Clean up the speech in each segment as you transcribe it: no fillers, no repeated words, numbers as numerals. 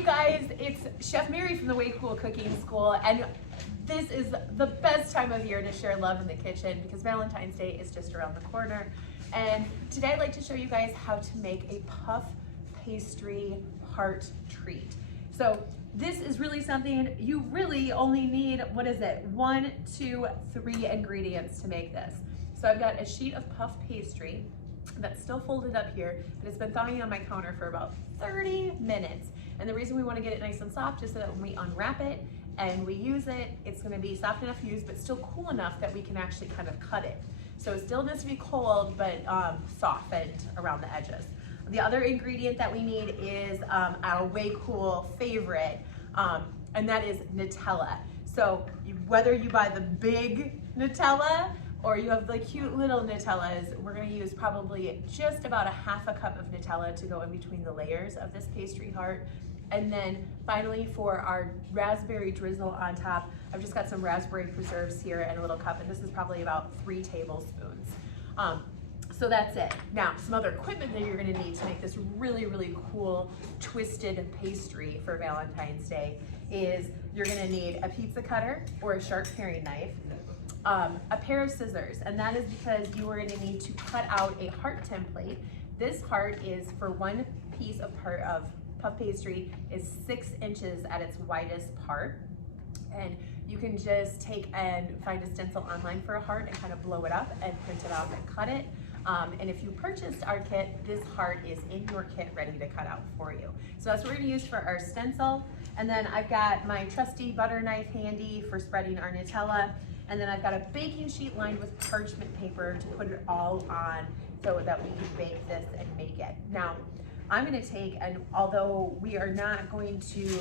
you guys, it's Chef Mary from the Way Cool Cooking School, and this is the best time of year to share love in the kitchen because Valentine's Day is just around the corner. And today I'd like to show you guys how to make a puff pastry heart treat. So this is really something you really only need, what is it, 1, 2, 3 ingredients to make this. So I've got a sheet of puff pastry that's still folded up here, and it's been thawing on my counter for about 30 minutes. And the reason we want to get it nice and soft is so that when we unwrap it and we use it, it's going to be soft enough to use, but still cool enough that we can actually kind of cut it. So it still needs to be cold, but softened around the edges. The other ingredient that we need is our Way Cool favorite, and that is Nutella. So whether you buy the big Nutella or you have the cute little Nutellas, we're gonna use probably just about a half a cup of Nutella to go in between the layers of this pastry heart. And then finally for our raspberry drizzle on top, I've just got some raspberry preserves here in a little cup, and this is probably about 3 tablespoons. So that's it. Now, some other equipment that you're gonna need to make this really, really cool twisted pastry for Valentine's Day is you're gonna need a pizza cutter or a sharp paring knife, a pair of scissors, and that is because you are gonna need to cut out a heart template. This heart is for one piece of puff pastry is 6 inches at its widest part. And you can just take and find a stencil online for a heart and kind of blow it up and print it out and cut it. And if you purchased our kit, this heart is in your kit ready to cut out for you. So that's what we're gonna use for our stencil. And then I've got my trusty butter knife handy for spreading our Nutella. And then I've got a baking sheet lined with parchment paper to put it all on so that we can bake this and make it. Now, I'm gonna take, and although we are not going to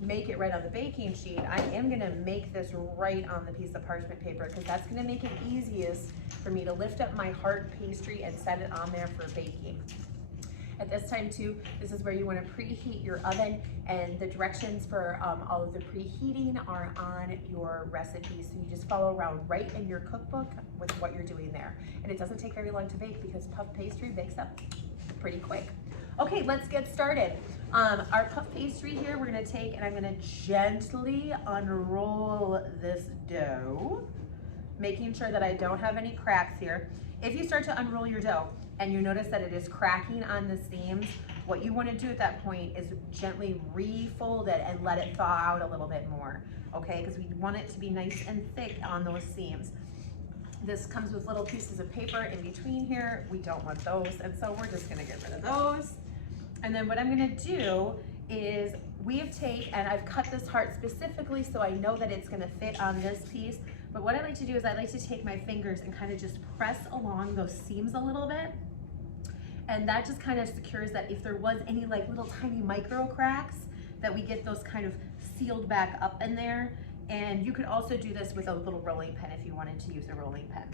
make it right on the baking sheet, I am gonna make this right on the piece of parchment paper because that's gonna make it easiest for me to lift up my heart pastry and set it on there for baking. At this time too, this is where you want to preheat your oven, and the directions for all of the preheating are on your recipe. So you just follow around right in your cookbook with what you're doing there. And it doesn't take very long to bake because puff pastry bakes up pretty quick. Okay, let's get started. Our puff pastry here, we're gonna take and I'm gonna gently unroll this dough, making sure that I don't have any cracks here. If you start to unroll your dough and you notice that it is cracking on the seams, what you wanna do at that point is gently refold it and let it thaw out a little bit more, okay? Because we want it to be nice and thick on those seams. This comes with little pieces of paper in between here. We don't want those, and so we're just gonna get rid of those. And then what I'm gonna do is I've cut this heart specifically so I know that it's gonna fit on this piece. But what I like to do is I like to take my fingers and kind of just press along those seams a little bit. And that just kind of secures that if there was any like little tiny micro cracks, that we get those kind of sealed back up in there. And you could also do this with a little rolling pin if you wanted to use a rolling pin.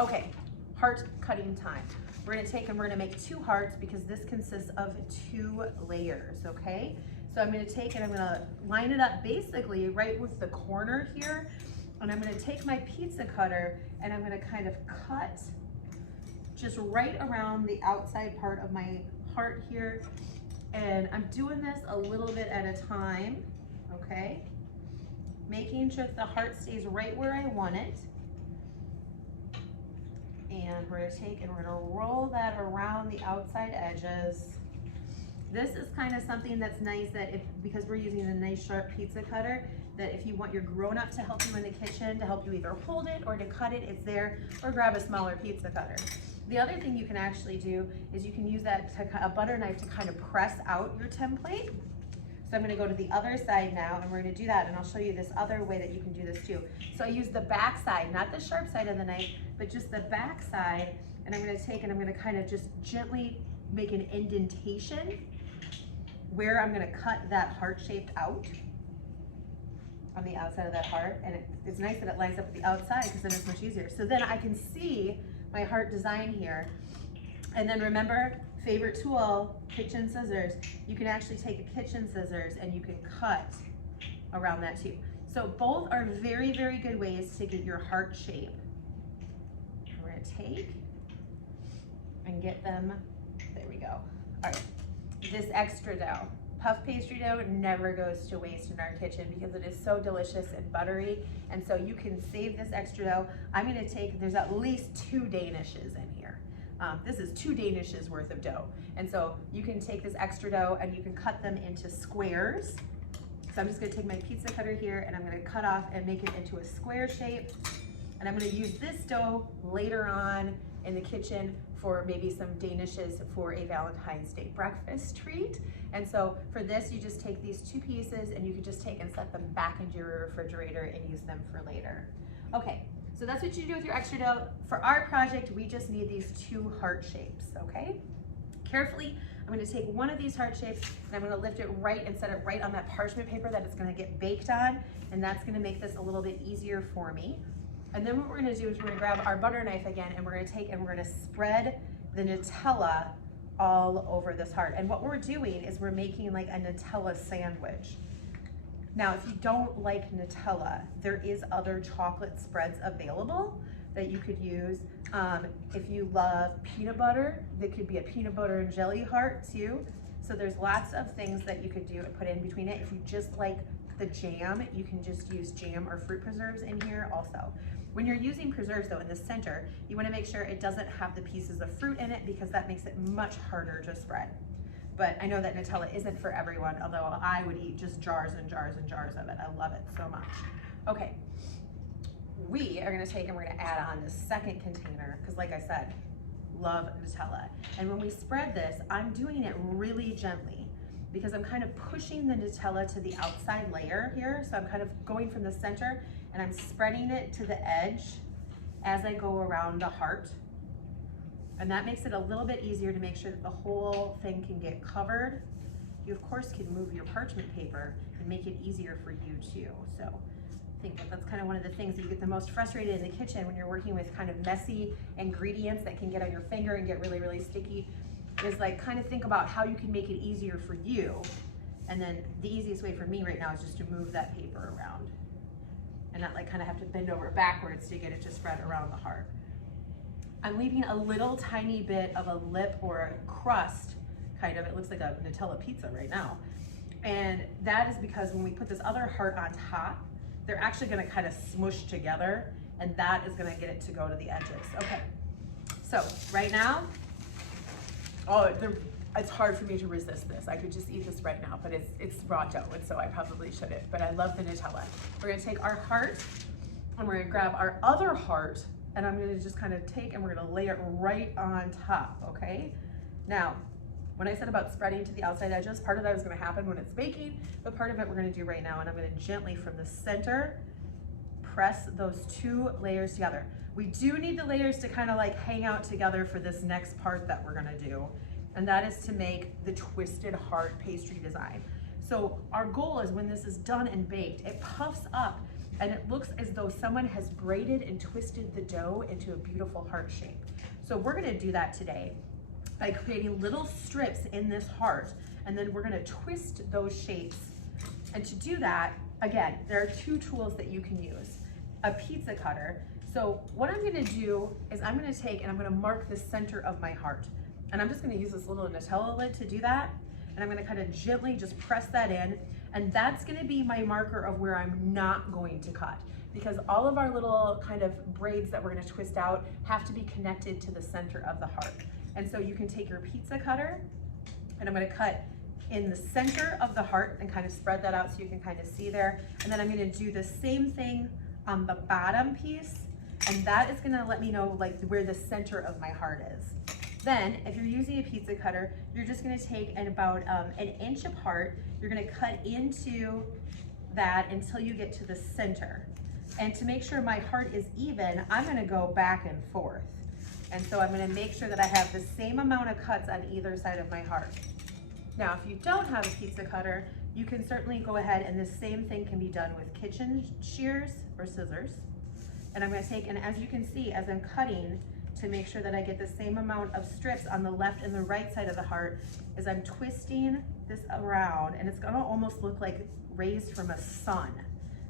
Okay, heart cutting time. We're gonna take and we're gonna make 2 hearts because this consists of 2 layers, okay? So I'm gonna take and I'm gonna line it up basically right with the corner here. And I'm gonna take my pizza cutter and I'm gonna kind of cut just right around the outside part of my heart here. And I'm doing this a little bit at a time, okay? Making sure that the heart stays right where I want it. And we're gonna take and we're gonna roll that around the outside edges. This is kind of something that's nice that because we're using a nice sharp pizza cutter, that if you want your grown-up to help you in the kitchen, to help you either hold it or to cut it, it's there, or grab a smaller pizza cutter. The other thing you can actually do is you can use a butter knife to kind of press out your template. So I'm gonna go to the other side now and we're gonna do that, and I'll show you this other way that you can do this too. So I use the back side, not the sharp side of the knife, but just the back side, and I'm gonna take and I'm gonna kind of just gently make an indentation where I'm gonna cut that heart shaped out on the outside of that heart. And it's nice that it lines up with the outside because then it's much easier. So then I can see my heart design here. And then remember, favorite tool, kitchen scissors. You can actually take a kitchen scissors and you can cut around that too. So both are very, very good ways to get your heart shape. We're gonna take and get them, there we go. All right, this extra dough. Puff pastry dough never goes to waste in our kitchen because it is so delicious and buttery. And so you can save this extra dough. I'm gonna take, there's at least 2 danishes in here. This is 2 danishes worth of dough. And so you can take this extra dough and you can cut them into squares. So I'm just gonna take my pizza cutter here and I'm gonna cut off and make it into a square shape. And I'm gonna use this dough later on in the kitchen for maybe some danishes for a Valentine's Day breakfast treat. And so for this, you just take these 2 pieces and you can just take and set them back into your refrigerator and use them for later. Okay, so that's what you do with your extra dough. For our project, we just need these 2 heart shapes, okay? Carefully, I'm gonna take one of these heart shapes and I'm gonna lift it right and set it right on that parchment paper that it's gonna get baked on, and that's gonna make this a little bit easier for me. And then what we're gonna do is we're gonna grab our butter knife again and we're gonna take and we're gonna spread the Nutella all over this heart. And what we're doing is we're making like a Nutella sandwich. Now, if you don't like Nutella, there is other chocolate spreads available that you could use. If you love peanut butter, there could be a peanut butter and jelly heart too. So there's lots of things that you could do to put in between it. If you just like the jam, you can just use jam or fruit preserves in here also. When you're using preserves though in the center, you wanna make sure it doesn't have the pieces of fruit in it because that makes it much harder to spread. But I know that Nutella isn't for everyone, although I would eat just jars and jars and jars of it. I love it so much. Okay, we are gonna take and we're gonna add on the second container because like I said, love Nutella. And when we spread this, I'm doing it really gently because I'm kind of pushing the Nutella to the outside layer here. So I'm kind of going from the center and I'm spreading it to the edge as I go around the heart. And that makes it a little bit easier to make sure that the whole thing can get covered. You of course can move your parchment paper and make it easier for you too. So I think that that's kind of one of the things that you get the most frustrated in the kitchen when you're working with kind of messy ingredients that can get on your finger and get really, really sticky, is like kind of think about how you can make it easier for you. And then the easiest way for me right now is just to move that paper around and not like kind of have to bend over backwards to get it to spread around the heart. I'm leaving a little tiny bit of a lip or a crust, kind of, it looks like a Nutella pizza right now. And that is because when we put this other heart on top, they're actually gonna kind of smush together and that is gonna get it to go to the edges. Okay, so right now, it's hard for me to resist this. I could just eat this right now, but it's raw dough, and so I probably shouldn't, but I love the Nutella. We're gonna take our heart and we're gonna grab our other heart and I'm gonna just kind of take and we're gonna lay it right on top, okay? Now, when I said about spreading to the outside edges, part of that is gonna happen when it's baking, but part of it we're gonna do right now, and I'm gonna gently from the center, press those 2 layers together. We do need the layers to kind of like hang out together for this next part that we're gonna do, and that is to make the twisted heart pastry design. So our goal is when this is done and baked, it puffs up and it looks as though someone has braided and twisted the dough into a beautiful heart shape. So we're gonna do that today by creating little strips in this heart, and then we're gonna twist those shapes. And to do that, again, there are 2 tools that you can use. A pizza cutter. So what I'm gonna do is I'm gonna take and I'm gonna mark the center of my heart. And I'm just gonna use this little Nutella lid to do that. And I'm gonna kind of gently just press that in. And that's gonna be my marker of where I'm not going to cut, because all of our little kind of braids that we're gonna twist out have to be connected to the center of the heart. And so you can take your pizza cutter and I'm gonna cut in the center of the heart and kind of spread that out so you can kind of see there. And then I'm gonna do the same thing on the bottom piece, and that is gonna let me know like where the center of my heart is. Then, if you're using a pizza cutter, you're just gonna take about an inch apart, you're gonna cut into that until you get to the center. And to make sure my heart is even, I'm gonna go back and forth. And so I'm gonna make sure that I have the same amount of cuts on either side of my heart. Now, if you don't have a pizza cutter, you can certainly go ahead, and the same thing can be done with kitchen shears or scissors. And I'm gonna take, and as you can see, as I'm cutting, to make sure that I get the same amount of strips on the left and the right side of the heart, as I'm twisting this around, and it's gonna almost look like rays from a sun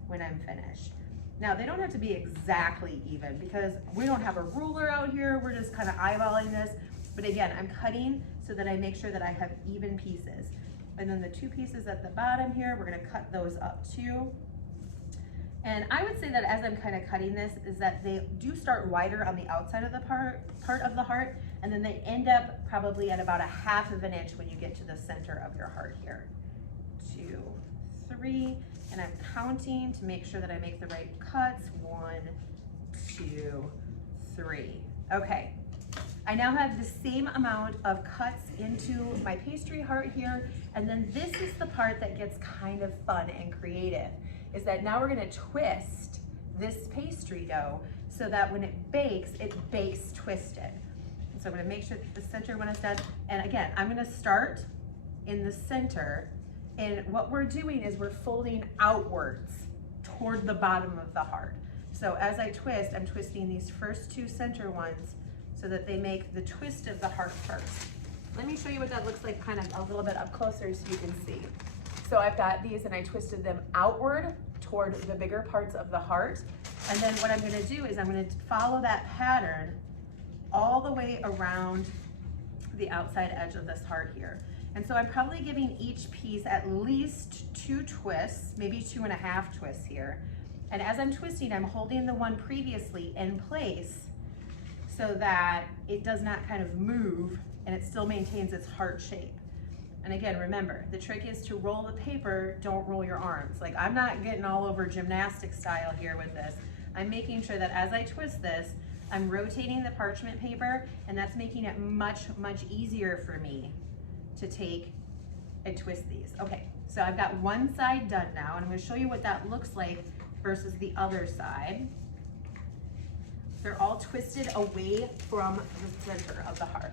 when I'm finished. Now, they don't have to be exactly even because we don't have a ruler out here, we're just kind of eyeballing this. But again, I'm cutting so that I make sure that I have even pieces. And then the 2 pieces at the bottom here, we're gonna cut those up too. And I would say that as I'm kind of cutting this, is that they do start wider on the outside of the part of the heart, and then they end up probably at about 1/2 of an inch when you get to the center of your heart here. 2, 3, and I'm counting to make sure that I make the right cuts. 1, 2, 3. Okay. I now have the same amount of cuts into my pastry heart here, and then this is the part that gets kind of fun and creative, is that now we're gonna twist this pastry dough so that when it bakes twisted. So I'm gonna make sure that the center one is done. And again, I'm gonna start in the center, and what we're doing is we're folding outwards toward the bottom of the heart. So as I twist, I'm twisting these first 2 center ones so that they make the twist of the heart first. Let me show you what that looks like kind of a little bit up closer so you can see. So I've got these and I twisted them outward toward the bigger parts of the heart. And then what I'm gonna do is I'm gonna follow that pattern all the way around the outside edge of this heart here. And so I'm probably giving each piece at least 2 twists, maybe 2.5 twists here. And as I'm twisting, I'm holding the one previously in place so that it does not kind of move and it still maintains its heart shape. And again, remember, the trick is to roll the paper, don't roll your arms. Like, I'm not getting all over gymnastic style here with this. I'm making sure that as I twist this, I'm rotating the parchment paper, and that's making it much, much easier for me to take and twist these. Okay, so I've got one side done now, and I'm gonna show you what that looks like versus the other side. They're all twisted away from the center of the heart.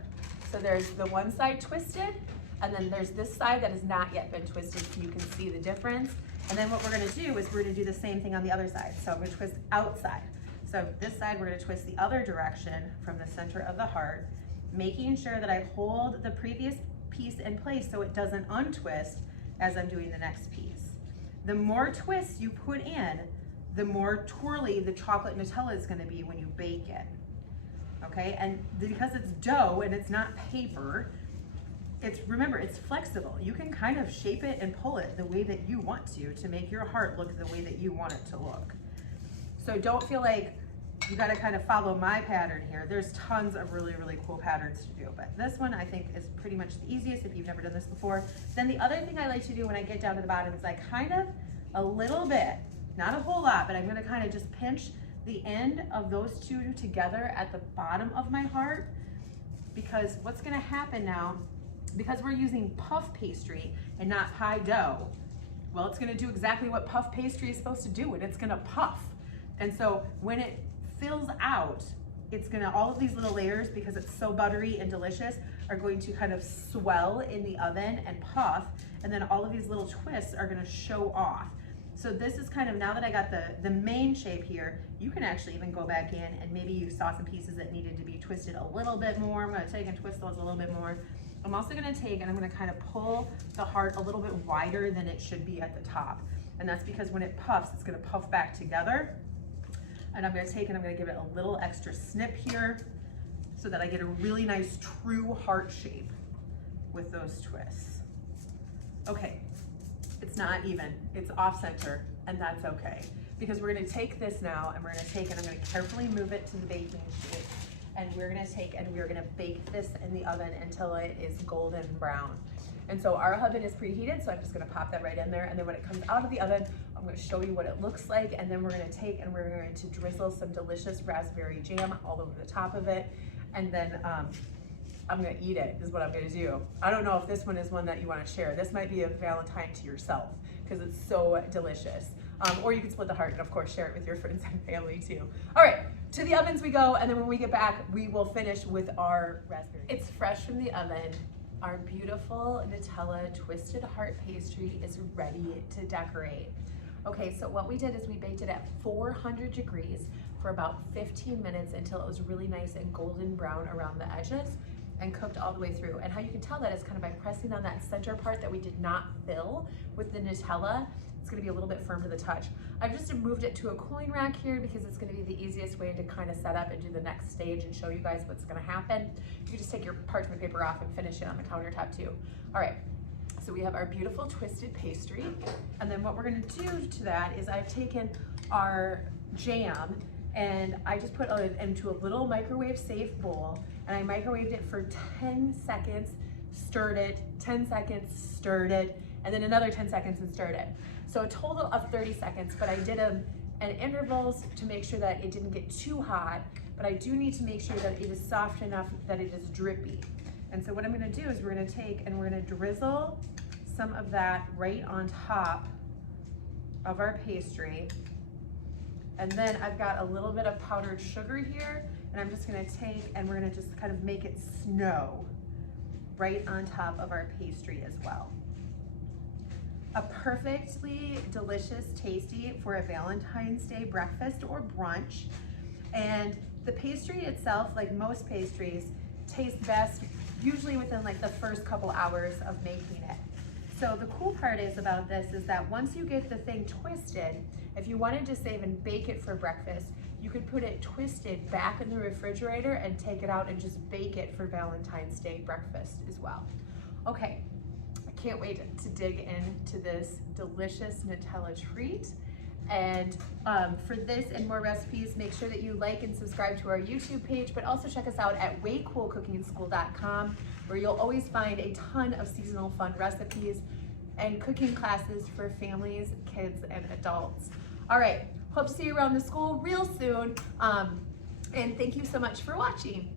So there's the one side twisted, and then there's this side that has not yet been twisted, so you can see the difference. And then what we're gonna do is we're gonna do the same thing on the other side. So I'm gonna twist outside. So this side, we're gonna twist the other direction from the center of the heart, making sure that I hold the previous piece in place so it doesn't untwist as I'm doing the next piece. The more twists you put in, the more twirly the chocolate Nutella is gonna be when you bake it. Okay, and because it's dough and it's not paper, remember, it's flexible. You can kind of shape it and pull it the way that you want to make your heart look the way that you want it to look. So don't feel like you gotta kind of follow my pattern here. There's tons of really, really cool patterns to do, but this one I think is pretty much the easiest if you've never done this before. Then the other thing I like to do when I get down to the bottom is I kind of, a little bit, not a whole lot, but I'm gonna kind of just pinch the end of those two together at the bottom of my heart, because what's gonna happen now, because we're using puff pastry and not pie dough, well, it's gonna do exactly what puff pastry is supposed to do, and it's gonna puff. And so when it fills out, it's gonna, all of these little layers, because it's so buttery and delicious, are going to kind of swell in the oven and puff, and then all of these little twists are gonna show off. So this is kind of, now that I got the main shape here, you can actually even go back in and maybe you saw some pieces that needed to be twisted a little bit more. I'm gonna take and twist those a little bit more. I'm also gonna take and I'm gonna kind of pull the heart a little bit wider than it should be at the top. And that's because when it puffs, it's gonna puff back together. And I'm gonna take and I'm gonna give it a little extra snip here so that I get a really nice true heart shape with those twists. Okay, it's not even, it's off center, and that's okay. Because we're gonna take this now and we're gonna take and I'm gonna carefully move it to the baking sheet. And we're gonna take and we're gonna bake this in the oven until it is golden brown. And so our oven is preheated, so I'm just gonna pop that right in there. And then when it comes out of the oven, I'm gonna show you what it looks like. And then we're gonna take and we're going to drizzle some delicious raspberry jam all over the top of it. And then I'm gonna eat it, is what I'm gonna do. I don't know if this one is one that you wanna share. This might be a Valentine to yourself, because it's so delicious. Or you can split the heart and of course share it with your friends and family too. All right, to the ovens we go, and then when we get back, we will finish with our raspberry. It's fresh from the oven. Our beautiful Nutella twisted heart pastry is ready to decorate. Okay, so what we did is we baked it at 400 degrees for about 15 minutes until it was really nice and golden brown around the edges and cooked all the way through. And how you can tell that is kind of by pressing on that center part that we did not fill with the Nutella. It's gonna be a little bit firm to the touch. I've just moved it to a cooling rack here because it's gonna be the easiest way to kind of set up and do the next stage and show you guys what's gonna happen. You can just take your parchment paper off and finish it on the countertop too. All right, So we have our beautiful twisted pastry. And then what we're gonna do to that is I've taken our jam and I just put it into a little microwave safe bowl and I microwaved it for 10 seconds, stirred it, 10 seconds, stirred it, and then another 10 seconds and stirred it. So a total of 30 seconds, but I did them at intervals to make sure that it didn't get too hot, but I do need to make sure that it is soft enough that it is drippy. And so what I'm gonna do is we're gonna take and we're gonna drizzle some of that right on top of our pastry. And then I've got a little bit of powdered sugar here, and I'm just gonna take and we're gonna just kind of make it snow right on top of our pastry as well. A perfectly delicious, tasty for a Valentine's Day breakfast or brunch. And the pastry itself, like most pastries, tastes best usually within like the first couple hours of making it. So the cool part is about this is that once you get the thing twisted, if you wanted to save and bake it for breakfast, you could put it twisted back in the refrigerator and take it out and just bake it for Valentine's Day breakfast as well. Okay, I can't wait to dig into this delicious Nutella treat. And for this and more recipes, make sure that you like and subscribe to our YouTube page, but also check us out at waycoolcookingschool.com, where you'll always find a ton of seasonal fun recipes and cooking classes for families, kids, and adults. All right, hope to see you around the school real soon. And thank you so much for watching.